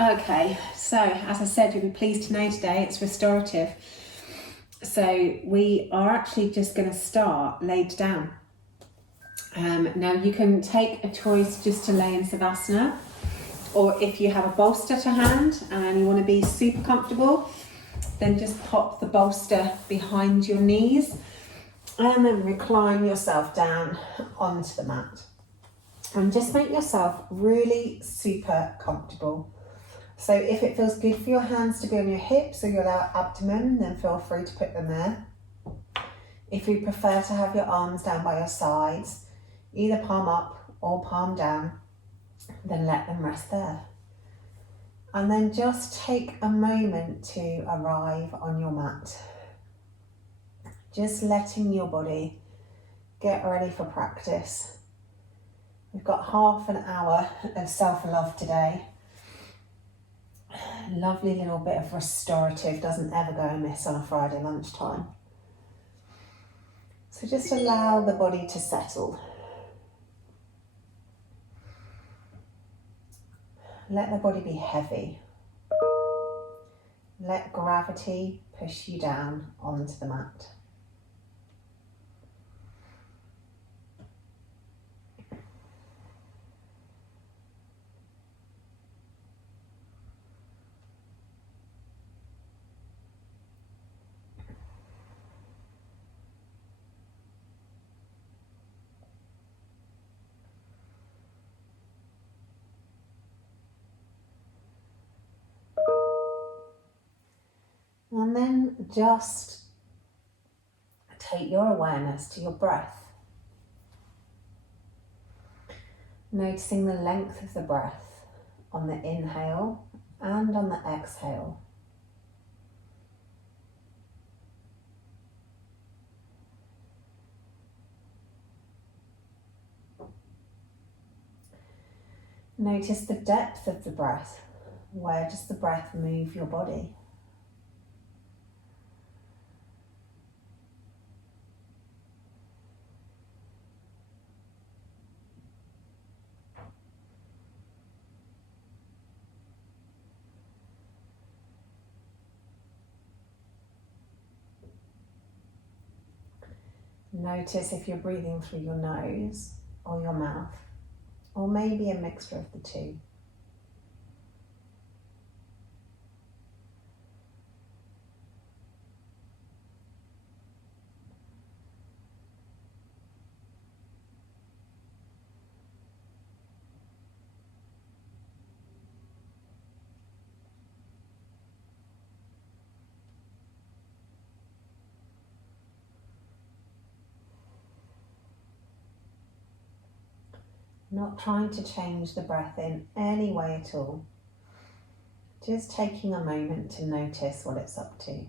Okay, so as I said, you'll be pleased to know today it's restorative. So we are actually just going to start laid down. Now you can take a choice just to lay in Savasana, or if you have a bolster to hand and you want to be super comfortable, then just pop the bolster behind your knees and then recline yourself down onto the mat. And just make yourself really super comfortable. So if it feels good for your hands to be on your hips or your abdomen, then feel free to put them there. If you prefer to have your arms down by your sides, either palm up or palm down, then let them rest there. And then just take a moment to arrive on your mat. Just letting your body get ready for practice. We've got half an hour of self-love today. Lovely little bit of restorative, doesn't ever go amiss on a Friday lunchtime. So just allow the body to settle. Let the body be heavy. Let gravity push you down onto the mat. And then just take your awareness to your breath. Noticing the length of the breath on the inhale and on the exhale. Notice the depth of the breath. Where does the breath move your body? Notice if you're breathing through your nose or your mouth, or maybe a mixture of the two. Not trying to change the breath in any way at all. Just taking a moment to notice what it's up to.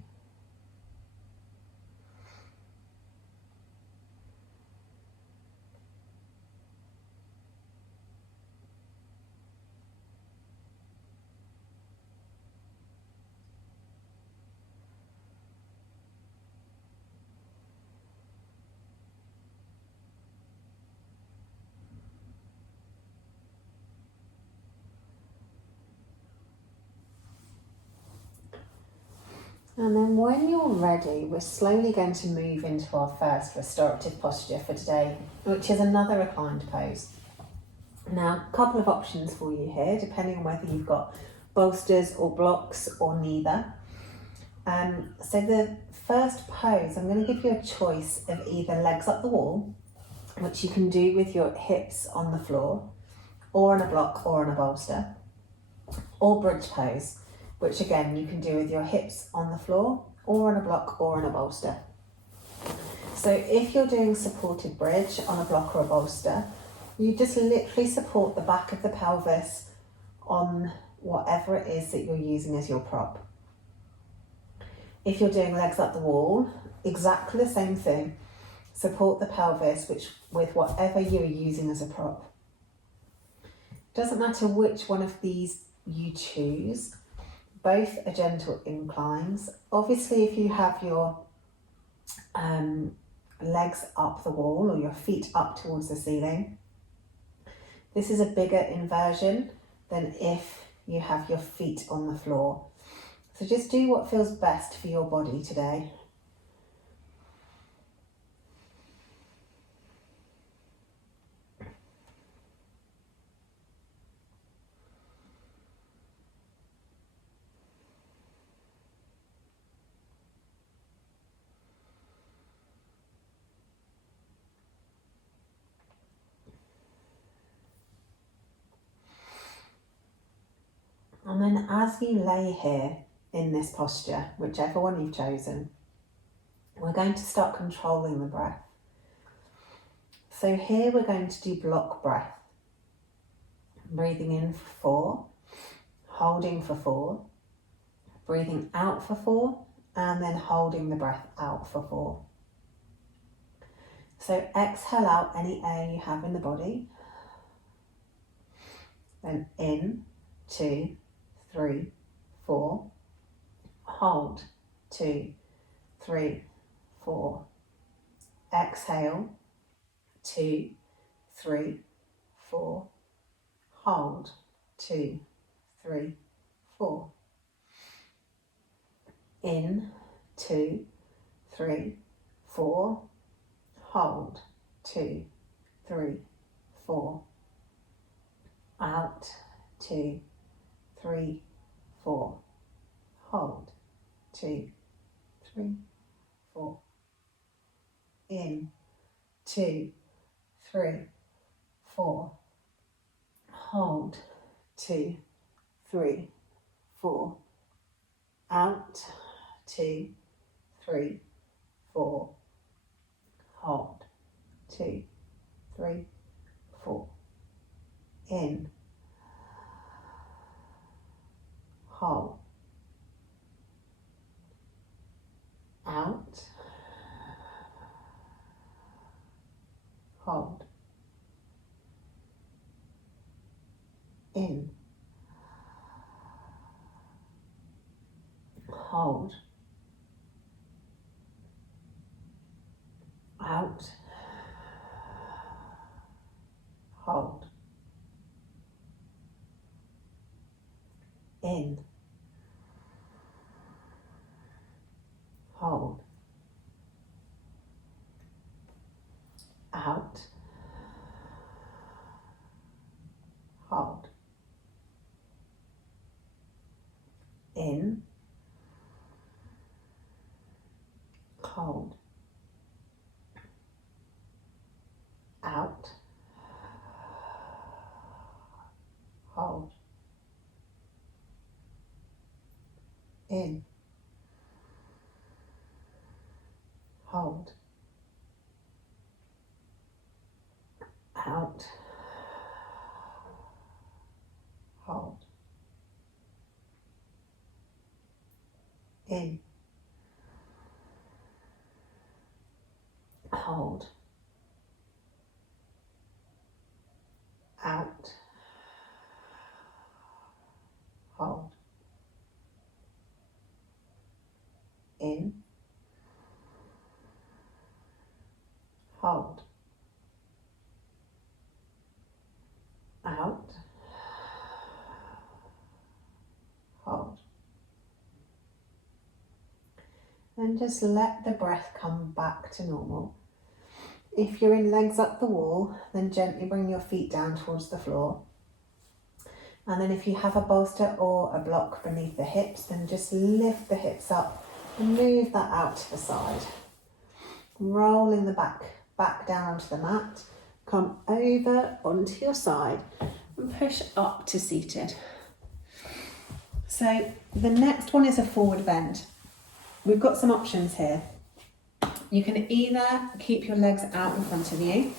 And then when you're ready, we're slowly going to move into our first restorative posture for today, which is another reclined pose. Now, a couple of options for you here, depending on whether you've got bolsters or blocks or neither. So the first pose, I'm going to give you a choice of either legs up the wall, which you can do with your hips on the floor, or on a block or on a bolster, or bridge pose, which again you can do with your hips on the floor or on a block or on a bolster. So if you're doing supported bridge on a block or a bolster, you just literally support the back of the pelvis on whatever it is that you're using as your prop. If you're doing legs up the wall, exactly the same thing. Support the pelvis with whatever you're using as a prop. Doesn't matter which one of these you choose. Both are gentle inclines. Obviously, if you have your legs up the wall or your feet up towards the ceiling, this is a bigger inversion than if you have your feet on the floor. So just do what feels best for your body today. And then as you lay here in this posture, whichever one you've chosen, we're going to start controlling the breath. So here we're going to do block breath. Breathing in for 4, holding for 4, breathing out for 4, and then holding the breath out for 4. So exhale out any air you have in the body. Then in, 2, 3, 4. Hold, 2, 3, 4. Exhale, 2, 3, 4. Hold, 2, 3, 4. In, 2, 3, 4. Hold, 2, 3, 4. Out, 2, 3, 4. Hold, 2, 3, 4. In, 2, 3, 4. Hold, 2, 3, 4. Out, 2, 3, 4. Hold, 2, 3, 4. In, hold, out, hold, in, hold, out, hold, in, hold, out, hold, in, hold, out, hold, in, hold, out, hold, in, hold, out, hold, in, hold, out, hold. And just let the breath come back to normal. If you're in legs up the wall, then gently bring your feet down towards the floor. And then if you have a bolster or a block beneath the hips, then just lift the hips up and move that out to the side. Rolling the back down onto the mat, come over onto your side and push up to seated. So the next one is a forward bend. We've got some options here. You can either keep your legs out in front of you.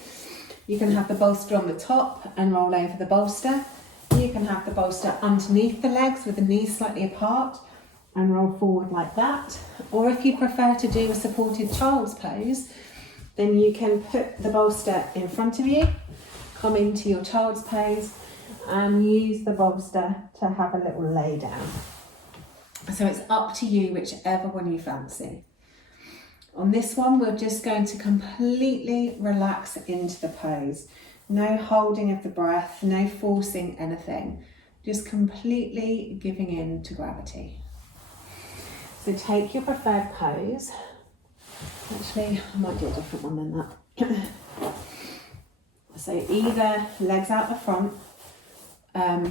You can have the bolster on the top and roll over the bolster. You can have the bolster underneath the legs with the knees slightly apart and roll forward like that. Or if you prefer to do a supported child's pose, then you can put the bolster in front of you, come into your child's pose and use the bolster to have a little lay down. So it's up to you, whichever one you fancy. On this one, we're just going to completely relax into the pose. No holding of the breath, no forcing anything. just completely giving in to gravity. So take your preferred pose. Actually, I might do a different one than that. So either legs out the front,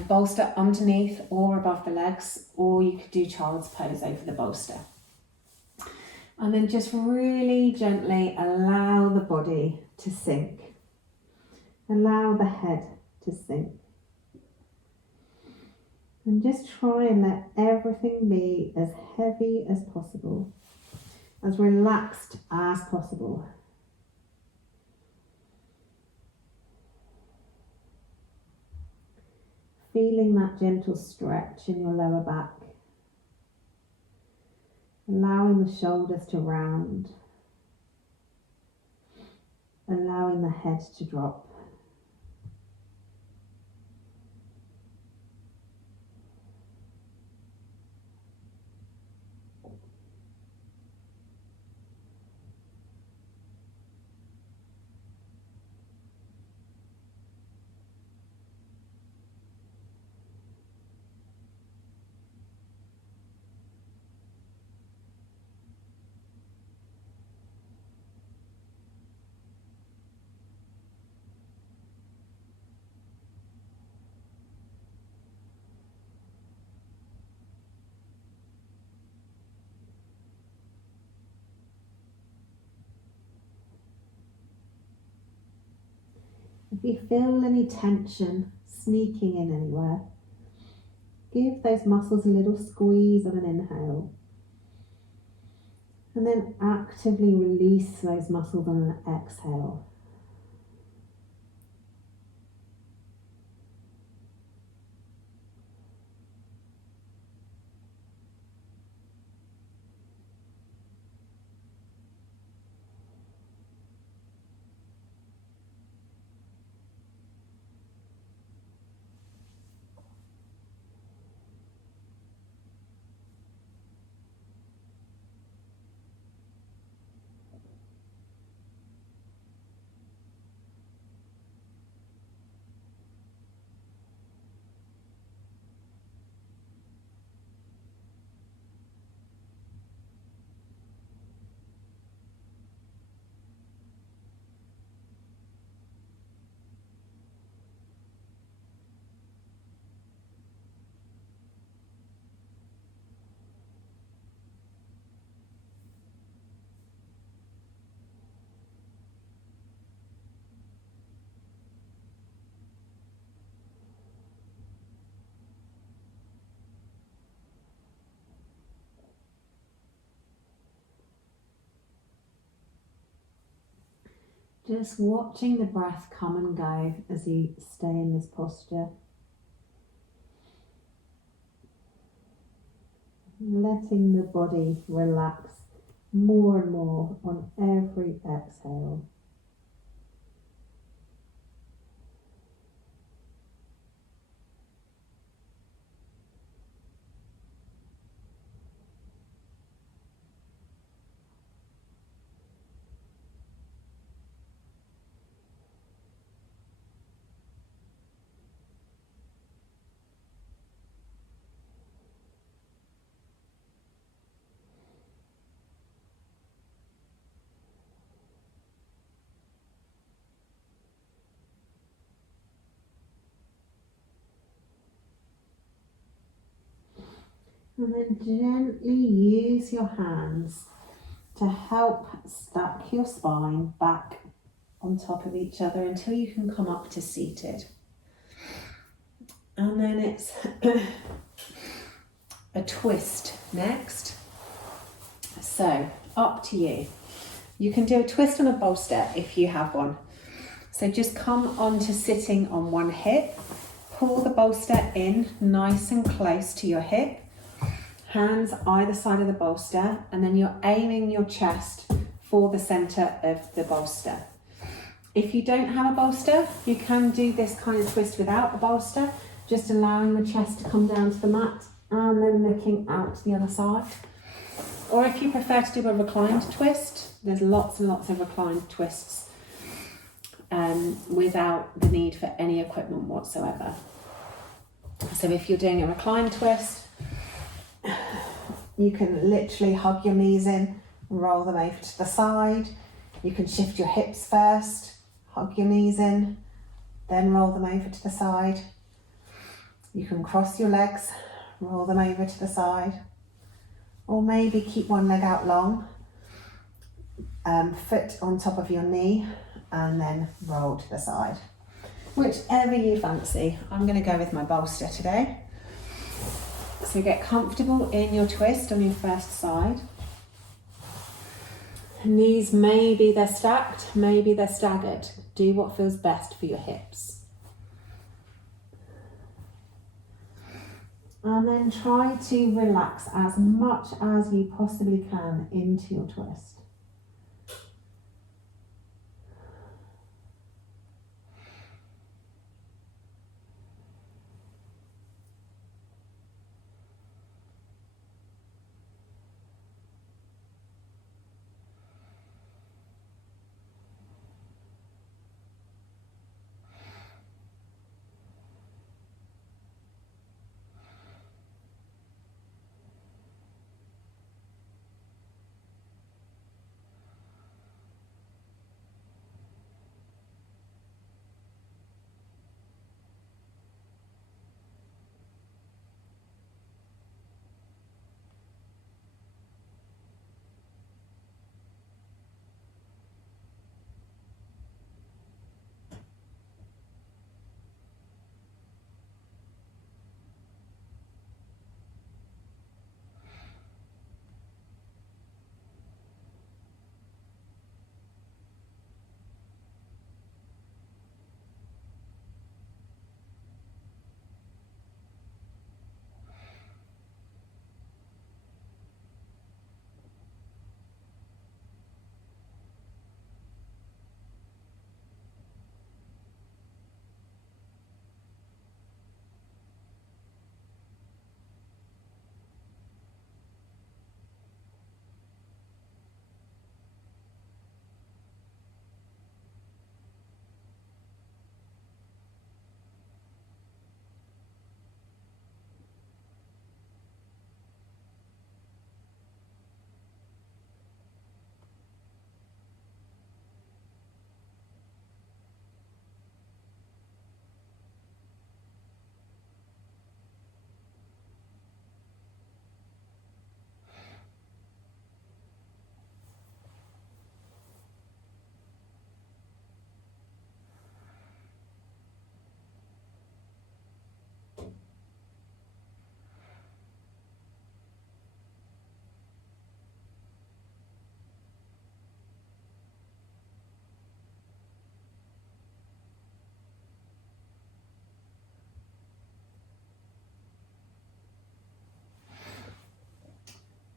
bolster underneath or above the legs, or you could do child's pose over the bolster. And then just really gently allow the body to sink. Allow the head to sink. And just try and let everything be as heavy as possible, as relaxed as possible. Feeling that gentle stretch in your lower back. Allowing the shoulders to round. Allowing the head to drop. If you feel any tension sneaking in anywhere, give those muscles a little squeeze on an inhale. And then actively release those muscles on an exhale. Just watching the breath come and go as you stay in this posture. Letting the body relax more and more on every exhale. And then gently use your hands to help stack your spine back on top of each other until you can come up to seated. And then it's a twist next. So up to you. You can do a twist on a bolster if you have one. So just come on to sitting on one hip. Pull the bolster in nice and close to your hip. Hands either side of the bolster, and then you're aiming your chest for the centre of the bolster. If you don't have a bolster, you can do this kind of twist without a bolster, just allowing the chest to come down to the mat and then looking out to the other side. Or if you prefer to do a reclined twist, there's lots and lots of reclined twists without the need for any equipment whatsoever. So if you're doing a reclined twist, you can literally hug your knees in and roll them over to the side. You can shift your hips first, hug your knees in, then roll them over to the side. You can cross your legs, roll them over to the side, or maybe keep one leg out long, foot on top of your knee, and then roll to the side. Whichever you fancy. I'm going to go with my bolster today. So get comfortable in your twist on your first side. Knees, maybe they're stacked, maybe they're staggered. Do what feels best for your hips. And then try to relax as much as you possibly can into your twist.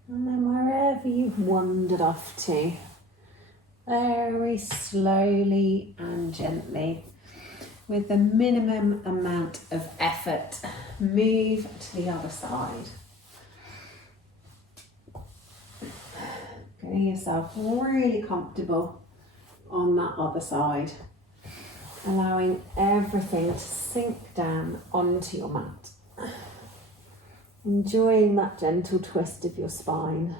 And then wherever you've wandered off to, very slowly and gently, with the minimum amount of effort, move to the other side. Getting yourself really comfortable on that other side, allowing everything to sink down onto your mat. Enjoying that gentle twist of your spine.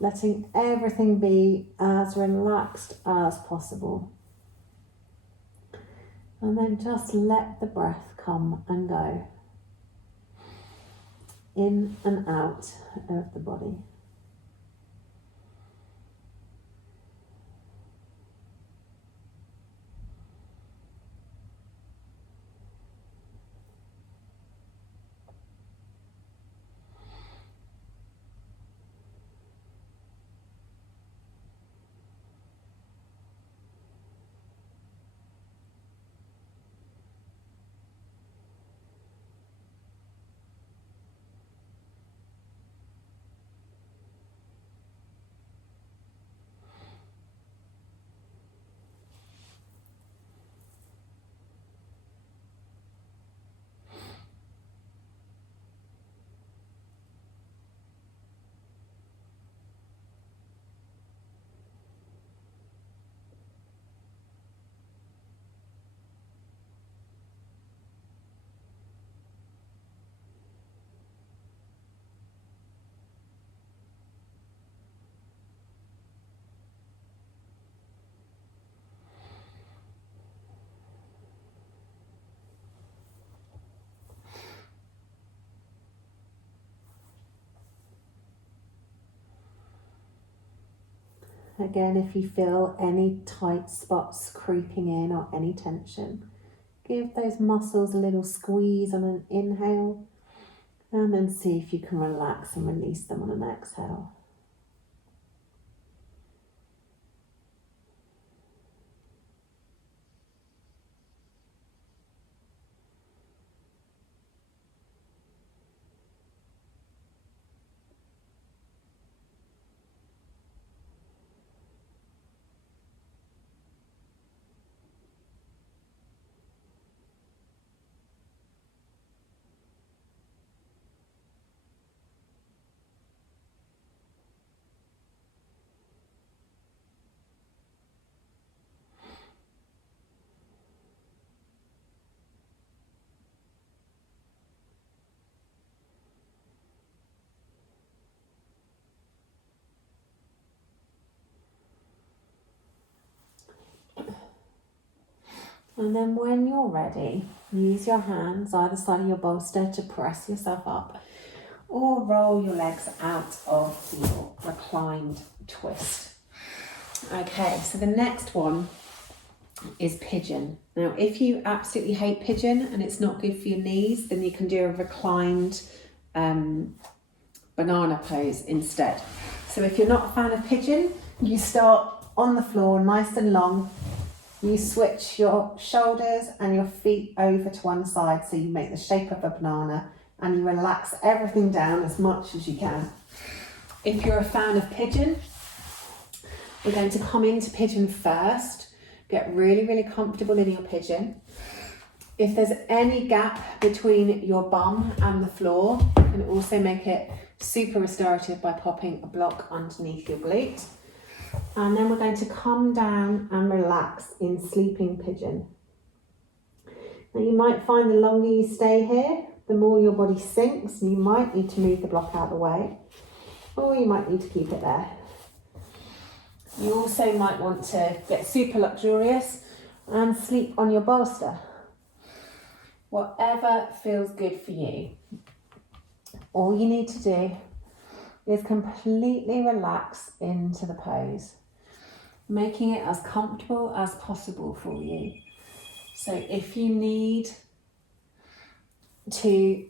Letting everything be as relaxed as possible. And then just let the breath come and go. In and out of the body. Again, if you feel any tight spots creeping in or any tension, give those muscles a little squeeze on an inhale, and then see if you can relax and release them on an exhale. And then when you're ready, use your hands either side of your bolster to press yourself up, or roll your legs out of your reclined twist. Okay, so the next one is Pigeon. Now, if you absolutely hate Pigeon and it's not good for your knees, then you can do a reclined banana pose instead. So if you're not a fan of Pigeon, you start on the floor nice and long. You switch your shoulders and your feet over to one side so you make the shape of a banana, and you relax everything down as much as you can. If you're a fan of Pigeon, we're going to come into Pigeon first. Get really, really comfortable in your Pigeon. If there's any gap between your bum and the floor, you can also make it super restorative by popping a block underneath your glute. And then we're going to come down and relax in sleeping Pigeon. Now you might find the longer you stay here, the more your body sinks, and you might need to move the block out of the way, or you might need to keep it there. You also might want to get super luxurious and sleep on your bolster. Whatever feels good for you. All you need to do is completely relax into the pose, making it as comfortable as possible for you. So if you need to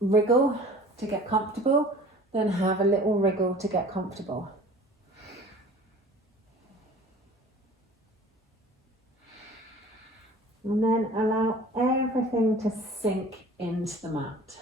wriggle to get comfortable, then have a little wriggle to get comfortable. And then allow everything to sink into the mat.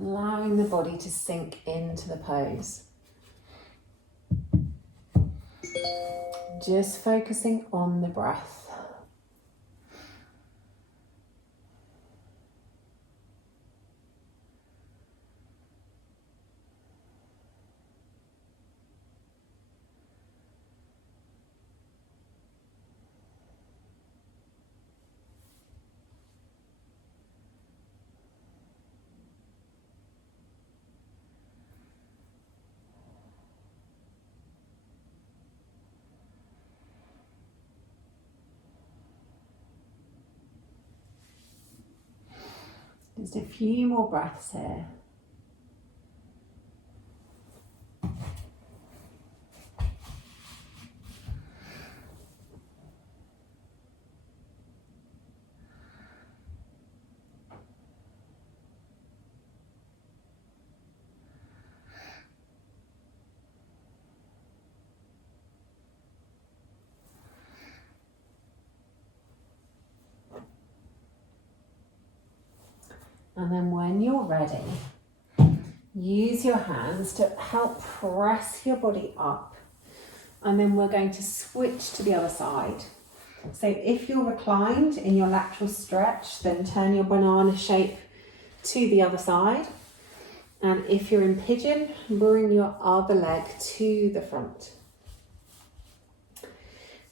Allowing the body to sink into the pose. Just focusing on the breath. Just a few more breaths here. And then when you're ready, use your hands to help press your body up And then we're going to switch to the other side. So if you're reclined in your lateral stretch, then turn your banana shape to the other side. And if you're in pigeon, bring your other leg to the front.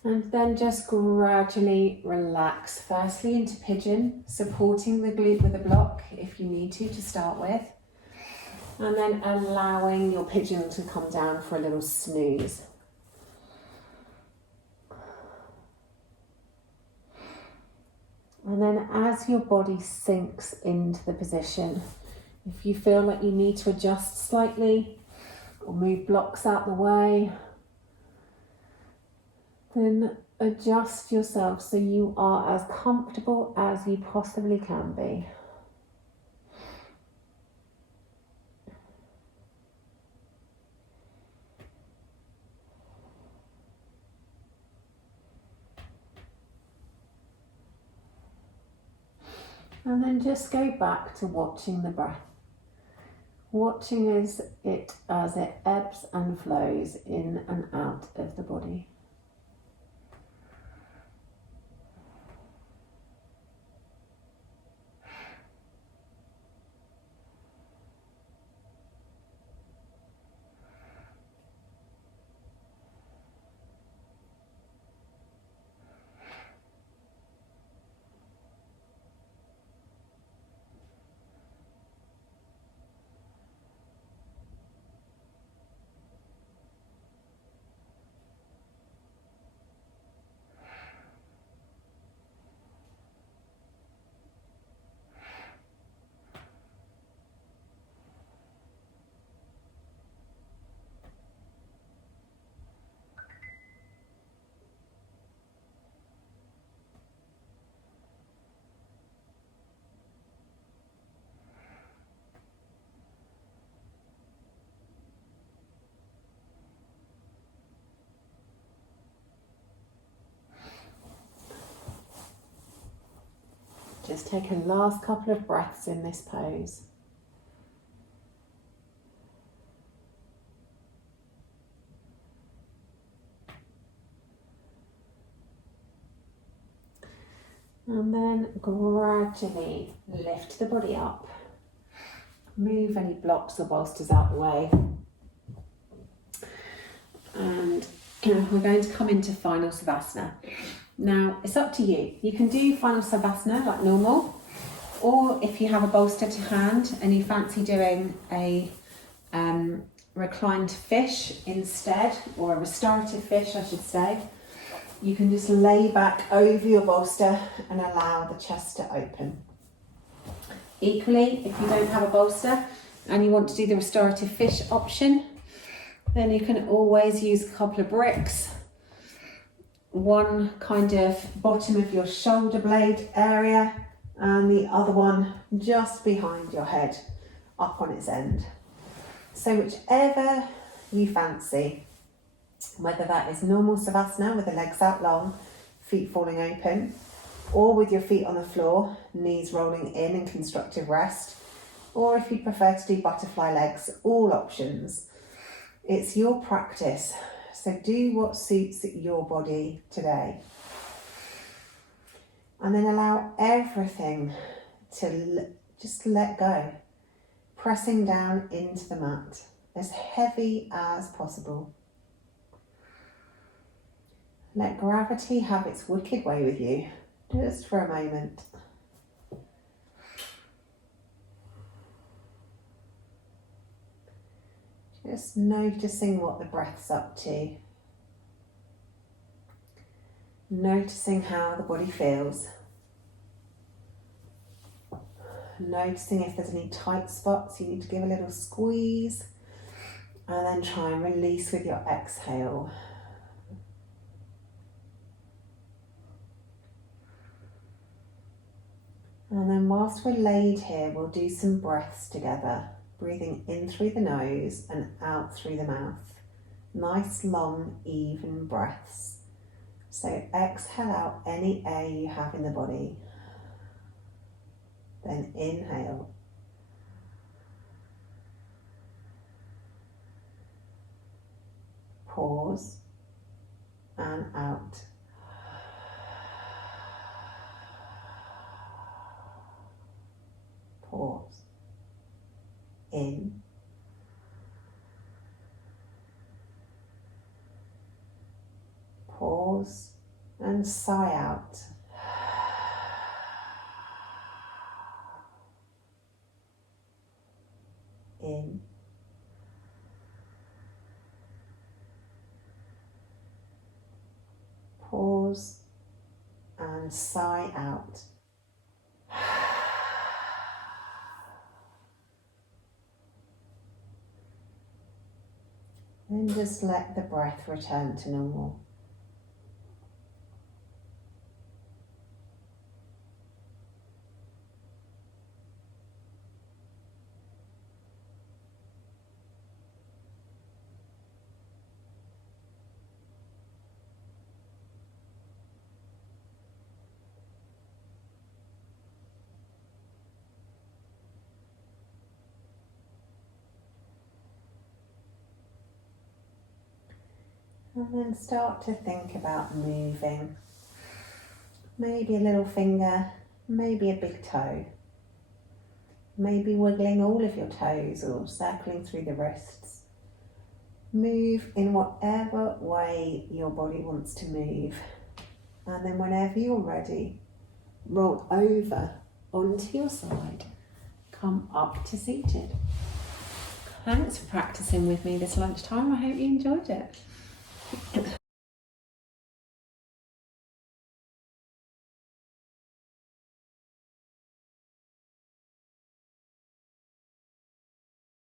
And then just gradually relax, firstly into pigeon, supporting the glute with a block if you need to start with. And then allowing your pigeon to come down for a little snooze. And then as your body sinks into the position, if you feel like you need to adjust slightly or move blocks out the way, then adjust yourself so you are as comfortable as you possibly can be. And then just go back to watching the breath. Watching as it ebbs and flows in and out of the body. Just take a last couple of breaths in this pose. And then gradually lift the body up. Move any blocks or bolsters out the way. And we're going to come into final Savasana. Now, it's up to you. You can do final Savasana like normal, or if you have a bolster to hand and you fancy doing a reclined fish instead, or a restorative fish, I should say, you can just lay back over your bolster and allow the chest to open. Equally, if you don't have a bolster and you want to do the restorative fish option, then you can always use a couple of bricks. One kind of bottom of your shoulder blade area and the other one just behind your head, up on its end. So whichever you fancy, whether that is normal Savasana with the legs out long, feet falling open, or with your feet on the floor, knees rolling in constructive rest, or if you prefer to do butterfly legs, all options. It's your practice. So do what suits your body today. And then allow everything to just let go. Pressing down into the mat, as heavy as possible. Let gravity have its wicked way with you, just for a moment. Just noticing what the breath's up to. Noticing how the body feels. Noticing if there's any tight spots, you need to give a little squeeze. And then try and release with your exhale. And then whilst we're laid here, we'll do some breaths together. Breathing in through the nose and out through the mouth. Nice, long, even breaths. So exhale out any air you have in the body. Then inhale. Pause and out. Pause. In. Pause and sigh out. In. Pause and sigh out. Then just let the breath return to normal. And then start to think about moving. Maybe a little finger, maybe a big toe. Maybe wiggling all of your toes or circling through the wrists. Move in whatever way your body wants to move. And then whenever you're ready, roll over onto your side. Come up to seated. Thanks for practicing with me this lunchtime. I hope you enjoyed it.